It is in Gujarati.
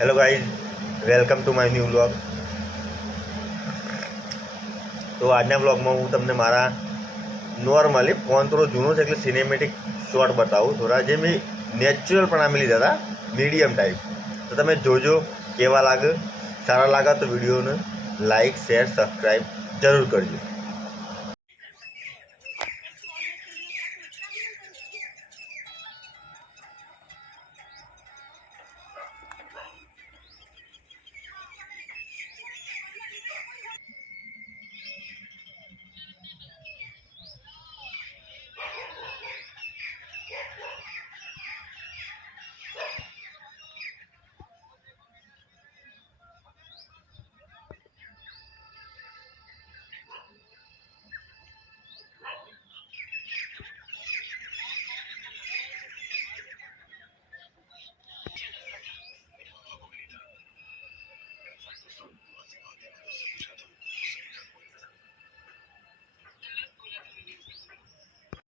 Hello guys, welcome to my new vlog. તો આજના વ્લોગમાં હું તમને મારા નોર્મલી ફોન થોડો જૂનો છે એટલે સિનેમેટિક શોટ બતાવું, થોડા જે મેં નેચરલ પણ આમે લીધા હતા, મીડિયમ ટાઈપ. તો તમે જોજો કેવા લાગે. સારા લાગે તો વિડીયોને લાઇક, શેર, સબસ્ક્રાઈબ જરૂર કરજો.